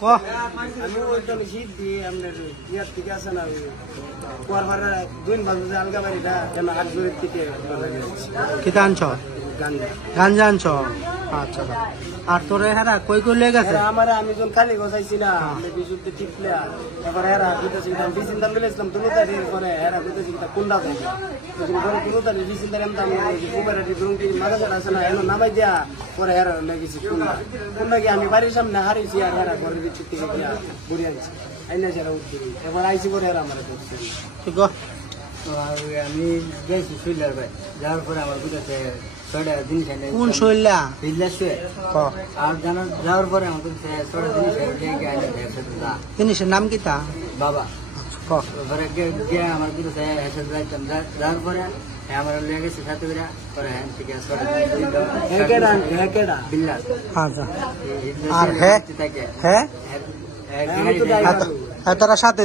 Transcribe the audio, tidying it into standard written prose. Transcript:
ক আমি ওই তো শীত দিয়ে আমাদের ইয়ার থেকে আসে না কুয়ার দুই বাজে আলগা বাড়িটা কেন হাত জোরের থেকে কিতা আনছ গাঞ্জা আনছ আচ্ছা আর তোরে হেরা কই কই লেগে গেছে আমার আমি যখন খালি বসাইছি না বিশুদ্ধ টিপলে এবার হেরা বুঝতেছি বিচিন্তা মিলেছিলাম তুলো তারি করে হেরা বুঝতেছি কোনটা থাকে পরে তুলো তারি বিচিন্তার এমন উপরে দুটি মাথা ছাড়া আছে না এমন নামাই দেয়া পরে হেরা লেগেছি কোনটা কি আমি বাড়ির সামনে হারিয়েছি আর হেরা ঘরের ভিতর থেকে গিয়া ঘুরে আনছি আইনা যারা উঠছি এবার আইসি পরে হেরা আমার করছে ঠিক আমি গেছি সুইলার ভাই যাওয়ার পরে আমার বুঝেছে ছয়টা জিনিস কোন শৈলা আর যাওয়ার পরে আমার বুঝেছে ছয়টা জিনিস জিনিসের নাম কিতা বাবা গিয়ে আমার বুঝেছে হেসে যাইতাম যাওয়ার পরে আমার লেগে গেছে সাথে পরে হ্যাঁ ঠিক আছে বিল্লাস আচ্ছা আর হ্যাঁ হ্যাঁ তারা সাথে